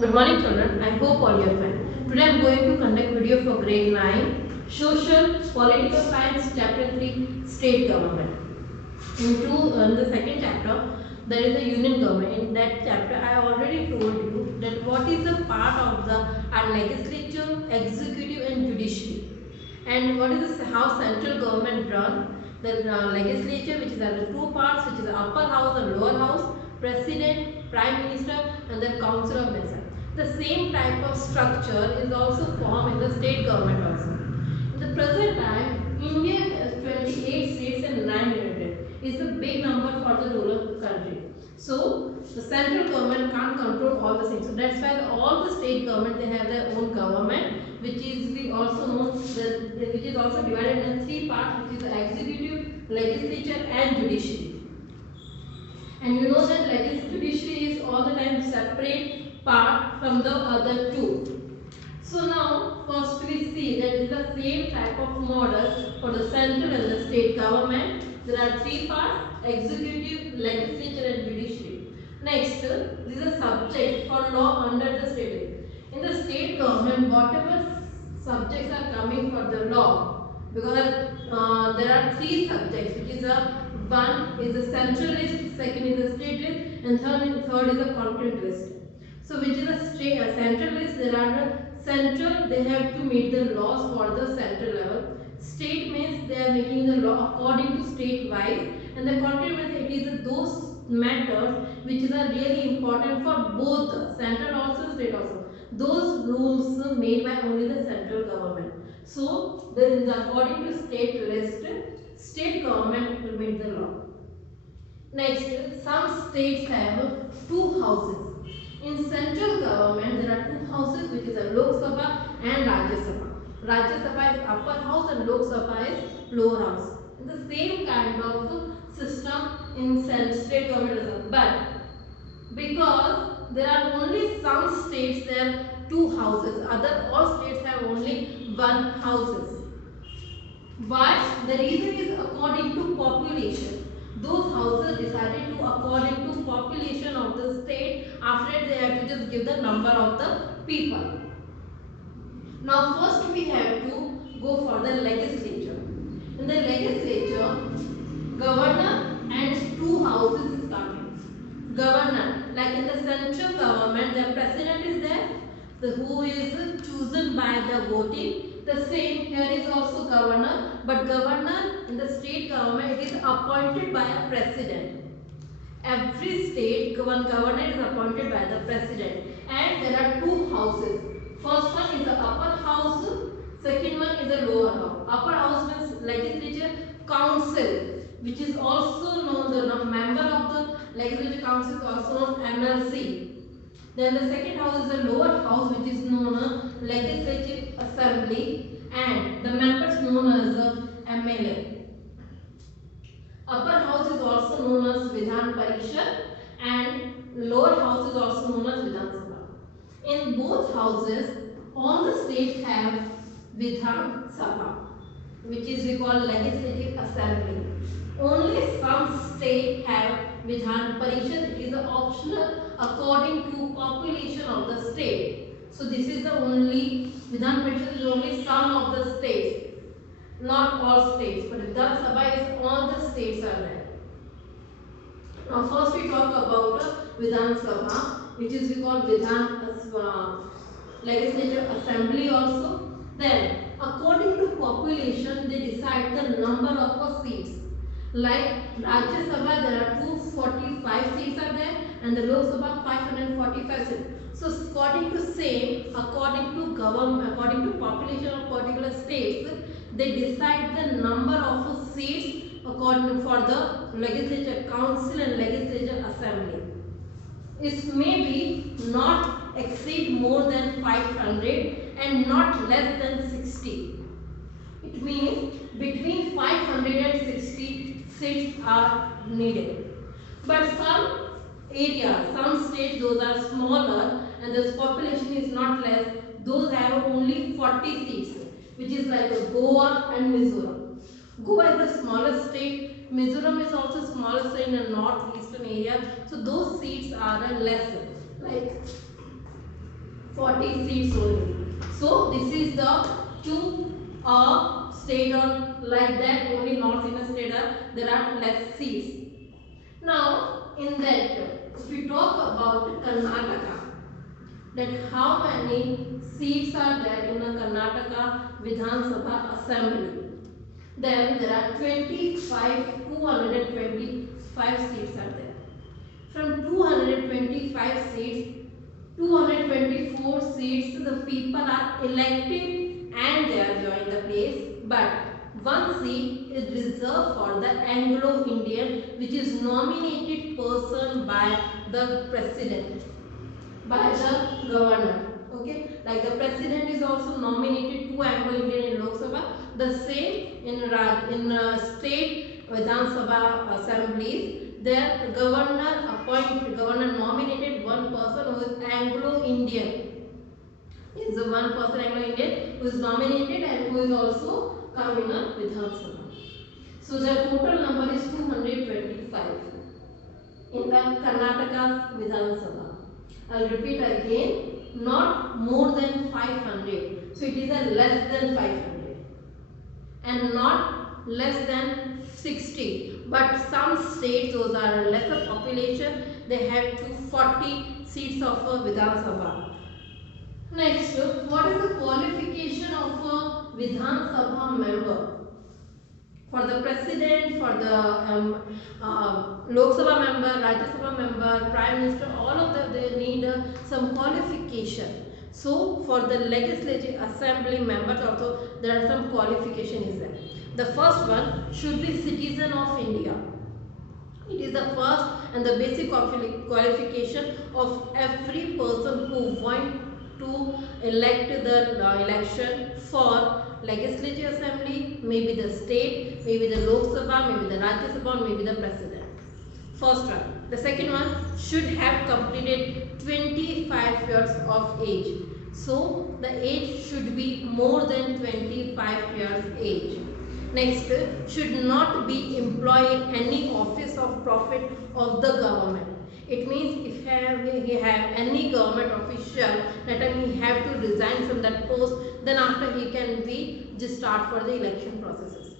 Good morning children, I hope all you are fine. Today I am going to conduct video for grade 9 Social Political Science chapter 3 State Government. In the second chapter there is a union government. In that chapter I already told you that what is the part of the our legislature, executive and judiciary, and what is the, how central government run. The legislature, which is the two parts, which is the upper house and lower house, president, prime minister and the council of ministers. The same type of structure is also formed in the state government also. In the present time, India has 28 states and 9 unions. It's a big number for the rural country. So the central government can't control all the things. So that's why all the state government, they have their own government, which is we also know which is also divided in three parts, which is the executive, legislature and judiciary. And you know that judiciary is all the time separate part from the other two. So now first we see that is the same type of model for the central and the state government. There are three parts: executive, legislature and judiciary. Next, this is a subject for law under the state. In the state government, whatever subjects are coming for the law, because there are three subjects, which is a one is the central list, second is the state list, and third is the content list. So which is a central list, there are the central, they have to meet the laws for the central level. State means they are making the law according to state wise, and the content means it is those matters which are really important for both central also, state also. Those rules made by only the central government. So there is, according to state list, state government will make the law. Next, some states have two houses. In central government, there are two houses, which is a Lok Sabha and Rajya Sabha. Rajya Sabha is upper house and Lok Sabha is lower house. And the same kind of system in state government as well. But because there are only some states there are two houses, other all states have only one houses. Why? The reason is according to population. Those houses decided to according to population of the state. After that, they have to just give the number of the people. Now first we have to go for the legislature. In the legislature, governor and two houses is coming. Governor, like in the central government, the president is there, who is chosen by the voting. The same here is also governor, but governor in the state government, it is appointed by a president. Every state one governor is appointed by the president, and there are two houses. First one is the upper house, second one is the lower house. Upper house means legislature council, which is also known, the member of the legislature council is also known MLC. Then the second house is the lower house, which is known as legislative assembly, and the members known as the MLA. Upper house is also known as Vidhan Parishad, and lower house is also known as Vidhan Sabha. In both houses, all the states have Vidhan Sabha, which is we call legislative assembly. Only some states have Vidhan Parishad. It is optional according to population of the state. So this is the only Vidhan Parishad is only some of the states, not all states. But Vidhan Sabha is all the states are there. Now first we talk about Vidhan Sabha, which is we call Vidhan legislative assembly also. Then according to population, they decide the number of seats. Like Rajya Sabha, there are 245 seats are there, and the Lok Sabha 545 seats. So according to government, according to population of particular states, they decide the number of seats according to for the legislature council and legislature assembly. It may be not exceed more than 500 and not less than 60. It means between 500 and 60 seats are needed. But some areas, some states, those are smaller and the population is not less, those have only 40 seats, which is like Goa and Mizoram. Goa is the smallest state, Mizoram is also smallest in the northeastern area, so those seats are lesser. Like 40 seats only. So this is the two state on like that, only North in a state there are less seats. Now in that, if we talk about Karnataka, that how many seats are there in a Karnataka Vidhan Sabha Assembly, then there are 225 seats are there. From 225 seats, 224 seats the people are elected and they are joined the place, but one seat is reserved for the Anglo-Indian, which is nominated person by the president, by the governor. Okay, like the president is also nominated to Anglo-Indian in Lok Sabha. The same in state Vidhan Sabha assemblies. Their governor nominated one person who is Anglo-Indian. Is the one person Anglo-Indian who is nominated and who is also come in a Vidhan Sabha. So the total number is 225 in the Karnataka Vidhan Sabha. I'll repeat again, not more than 500. So it is a less than 500 and not less than 60. But some states, those are lesser population, they have 240 seats of a Vidhan Sabha. Next, what is the qualification of a Vidhan Sabha member? For the president, for the Lok Sabha member, Rajya Sabha member, Prime Minister, all of them, they need some qualification. So for the legislative assembly members also, there are some qualification is there. The first one should be citizen of India. It is the first and the basic qualification of every person who want to elect the election for legislative assembly, maybe the state, maybe the Lok Sabha, maybe the Rajya Sabha, maybe the president. First one. The second one should have completed 25 years of age. So the age should be more than 25 years age. Next, should not be employed in any office of profit of the government. It means if he have any government official, that time he have to resign from that post, then after he can be just start for the election processes.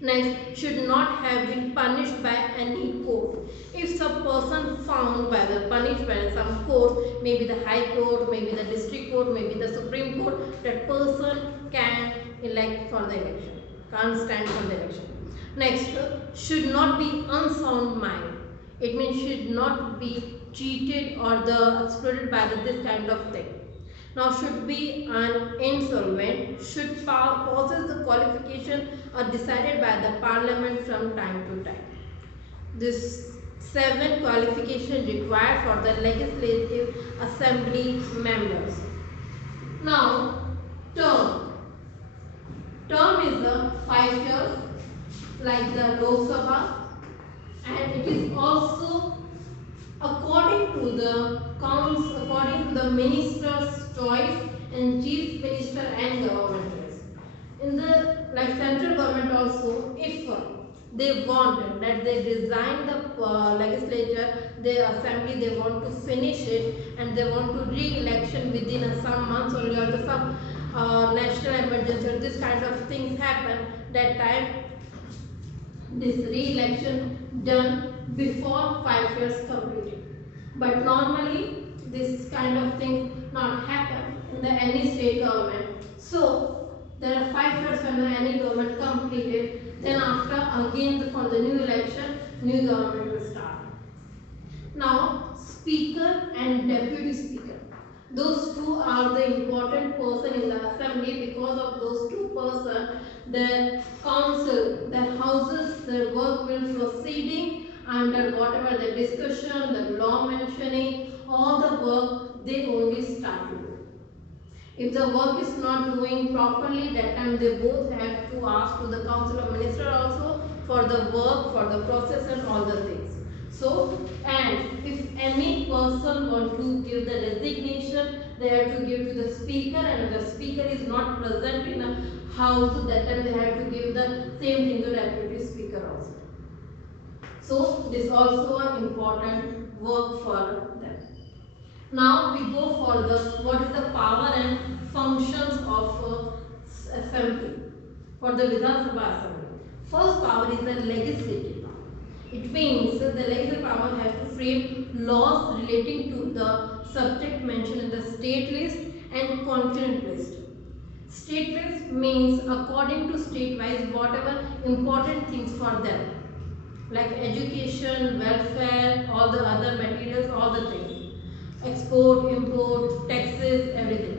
Next, should not have been punished by any court. If some person found by the punished by some court, maybe the High Court, maybe the District Court, maybe the Supreme Court, that person can elect for the election, can't stand for the election. Next, should not be unsound mind. It means should not be cheated or exploited by this kind of thing. Now should be an insolvent, should possess the qualification or decided by the parliament from time to time. This 7 qualifications required for the legislative assembly members. Now term. Term is the 5 years like the Lok Sabha, and it is also according to the minister's choice and chief minister and government choice. In the central government also, if they want that they design the legislature, the assembly, they want to finish it and they want to re-election within some months only, or some national emergency or this kind of things happen, that time this re-election done before 5 years completed. But normally this kind of thing not happen in the any state government. So there are 5 years when any government completed, then after again for the new election, new government will start. Now speaker and deputy speaker, those two are the important person in the assembly. Because of those two persons, the council, the houses, their work will proceeding under whatever the discussion, the law mentioning, all the work they only start to do. If the work is not doing properly, that time they both have to ask to the council of minister also for the work, for the process and all the things. So, and if any person want to give the resignation, they have to give to the speaker, and if the speaker is not present in the house, that time they have to give the same thing to the deputy speaker also. So this is also an important work for them. Now we go for the what is the power and functions of assembly for the Vidhan Sabha assembly. First power is the legislative power. It means the legislative power has to frame laws relating to the subject mentioned in the state list and concurrent list. State list means according to state wise whatever important things for them, like education, welfare, all the other materials, all the things. Export, import, taxes, everything.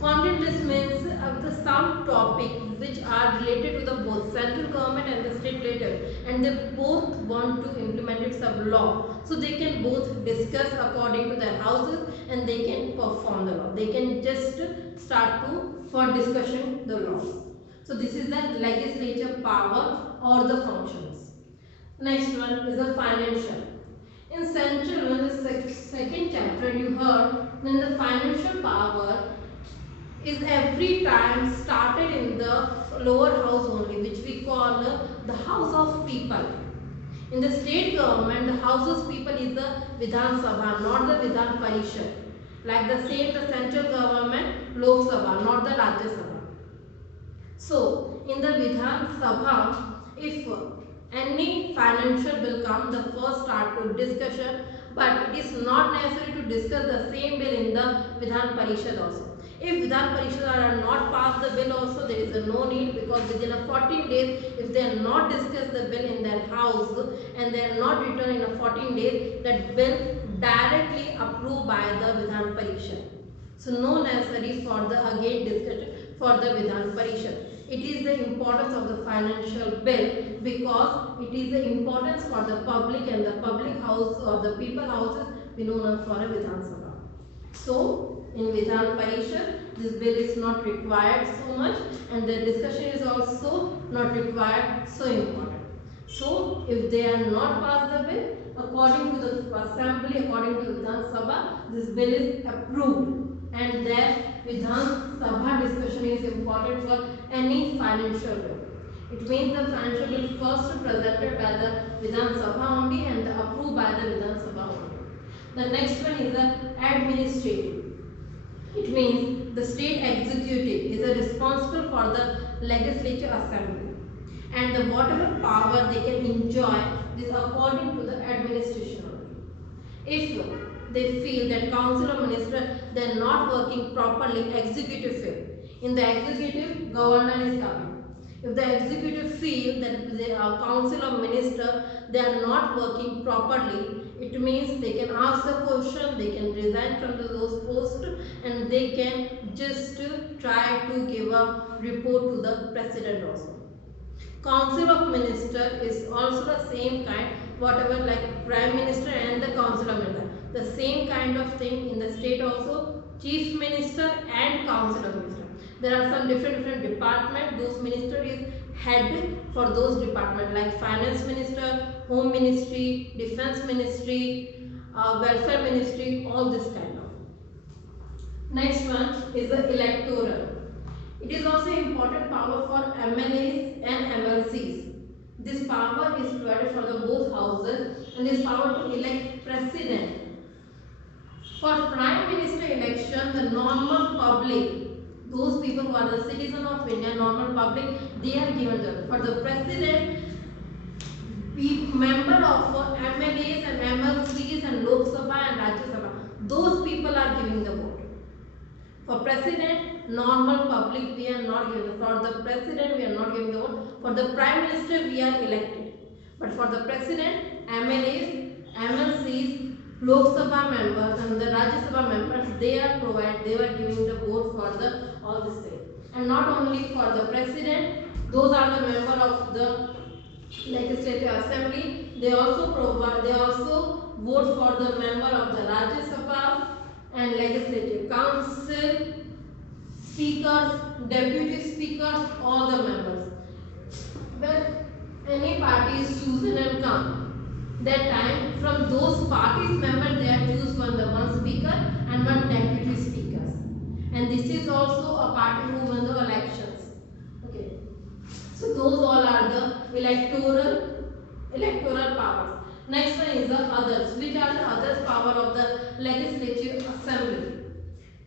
Content list means the some topics which are related to the both central government and the state level, and they both want to implement it sub law. So they can both discuss according to their houses and they can perform the law. They can just start to for discussion the laws. So this is the legislature power or the functions. Next one is the financial. In central, in the second chapter, you heard then the financial power is every time started in the lower house only, which we call the house of people. In the state government, the house of people is the Vidhan Sabha, not the Vidhan Parishad. Like the same, the central government, Lok Sabha, not the Rajya Sabha. So, in the Vidhan Sabha, if any financial bill come, the first start to discussion, but it is not necessary to discuss the same bill in the Vidhan Parishad also. If Vidhan Parishad are not passed the bill also, there is no need, because within a 14 days, if they are not discussed the bill in their house and they are not returned in a 14 days, that bill directly approved by the Vidhan Parishad. So no necessary for the again discussion for the Vidhan Parishad. It is the importance of the financial bill because it is the importance for the public, and the public house or the people houses we know now for a Vidhan Sabha. So in Vidhan Parishad this bill is not required so much, and the discussion is also not required so important. So if they are not passed the bill according to the assembly, according to Vidhan Sabha, this bill is approved, and their Vidhan Sabha discussion is important for any financial bill. It means the financial bill first presented by the Vidhan Sabha only and approved by the Vidhan Sabha only. The next one is the administrative. It means the state executive is responsible for the legislature assembly, and the whatever power they can enjoy is according to the administration only. If they feel that council of minister they are not working properly, executive feel. In the executive, governor is coming. If the executive feel that the council of minister they are not working properly, it means they can ask the question, they can resign from those posts, and they can just try to give a report to the president also. Council of minister is also the same kind, whatever like prime minister and the council of minister. The same kind of thing in the state also, chief minister and council of minister. There are some different department, those minister is head for those department like finance minister, home ministry, defense ministry, welfare ministry, all this kind of. Next one is the electoral. It is also important power for MLAs and MLCs. This power is provided for the both houses, and this power to elect president. For prime minister election, the normal public, those people who are the citizen of India, normal public, they are given the. For the president, member of MLAs and MLCs and Lok Sabha and Rajya Sabha, those people are giving the vote. For president, normal public we are not giving. For the president we are not giving the vote. For the prime minister we are elected. But for the president, MLAs, MLCs, Lok Sabha members and the Rajya Sabha members, they are giving the vote for the all this thing. And not only for the president, those are the member of the legislative assembly. They also vote for the member of the Rajya Sabha and legislative council, speakers, deputy speakers, all the members. When any party is chosen and come, that time from those parties members they are choose one speaker and one deputy speakers. And this is also a party who won the elections. Okay. So those all are the electoral powers. Next one is the others. Which are the others power of the legislative assembly?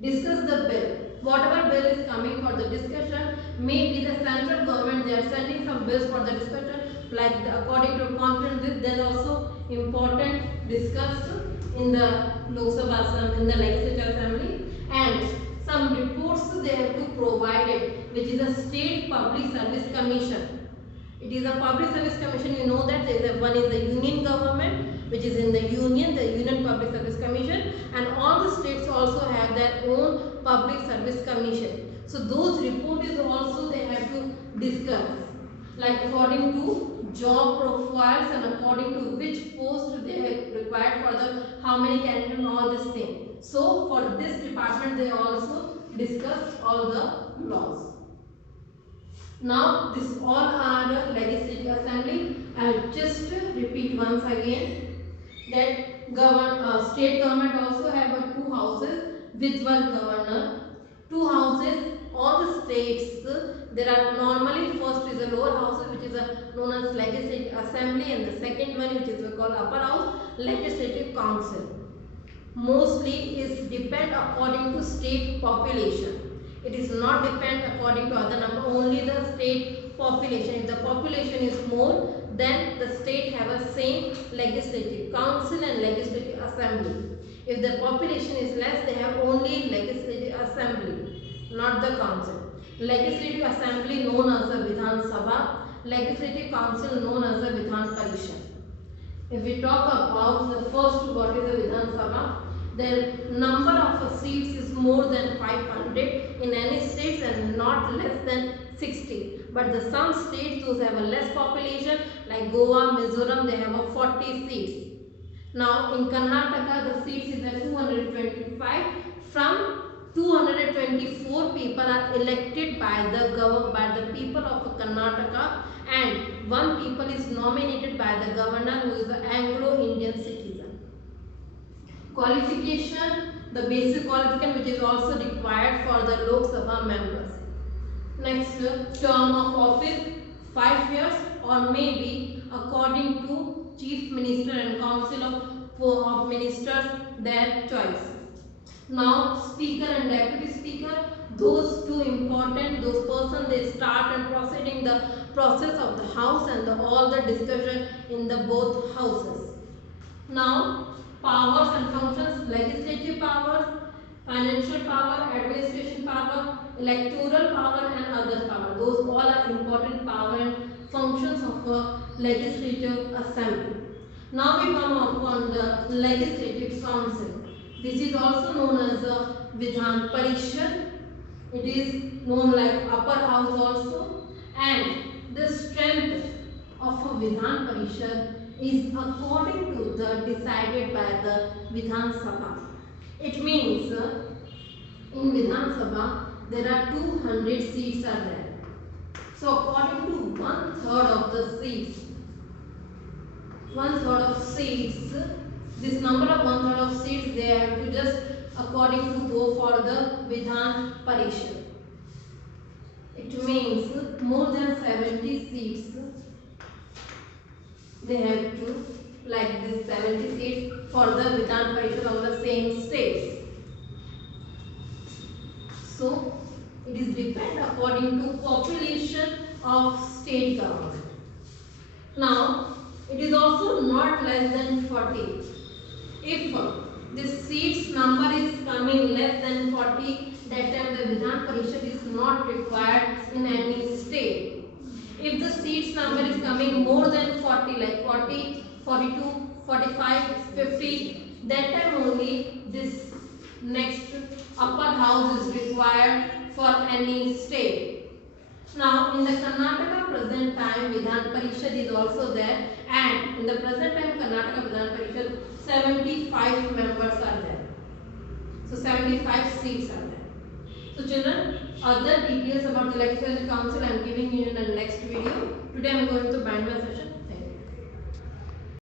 Discuss the bill. Whatever bill is coming for the discussion, maybe the central government they are sending some bills for the discussion, like according to conference, there is also important discussed in the Lok Sabha Assembly, in the legislative assembly, and some reports they have to provide it, which is a state public service commission. It is a public service commission. You know that there is one is the union government, which is in the Union Public Service Commission, and all the states also have their own public service commission. So those report is also they have to discuss, like according to job profiles and according to which post they are required for the how many candidates and all this thing. So for this department they also discuss all the laws. Now this all are the legislative assembly. I will just repeat once again that state government also have two houses with one governor. Two houses, all the states there are normally first is a lower house which is known as legislative assembly, and the second one which is called upper house, legislative council. Mostly is depend according to state population. It is not depend according to other number, only the state population. If the population is more, then the state have a same legislative council and legislative assembly. If the population is less, they have only legislative assembly, not the council. Legislative assembly known as a Vidhan Sabha, legislative council known as a Vidhan Parishad. If we talk about the first what is the Vidhan Sabha, the number of seats is more than 500 in any states and not less than 60. But the some states those have a less population like Goa, Mizoram, they have a 40 seats. Now in Karnataka the seats is at 225. From 224 people are elected by the people of Karnataka, and one people is nominated by the governor who is an Anglo-Indian citizen. Qualification, the basic qualification which is also required for the Lok Sabha members. Next, term of office 5 years or maybe according to Chief Minister and Council of Ministers their choice. Now Speaker and Deputy Speaker, those two important, those persons they start and proceeding the process of the house and all the discussion in the both houses. Now powers and functions, legislative powers, financial power, administration power, electoral power and other power. Those all are important power and functions of a legislative assembly. Now we come upon the legislative council. This is also known as a Vidhan Parishad. It is known like upper house also, and the strength of a Vidhan Parishad is according to the decided by the Vidhan Sabha. It means in Vidhan Sabha there are 200 seats are there. So according to 1/3 of the seats, 1/3 of seats, this number of 1/3 of seats they have to just according to go for the Vidhan Parishad. It means more than 70 seats they have to, like this 70 seats for the Vidhan Parishad of the same states. So it is depend according to population of state government. Now it is also not less than 40. If the seats number is coming less than 40, that time the Vidhan Parishad is not required in any state. If the seats number is coming more than 40, like 40, 42, 45, 50, that time only this next upper house is required for any state. Now in the Karnataka present time Vidhan Parishad is also there, and in the present time Karnataka Vidhan Parishad 75 members are there. So 75 seats are there. So children, other details about the legislative council I am giving you in the next video. Today I am going to bind my session.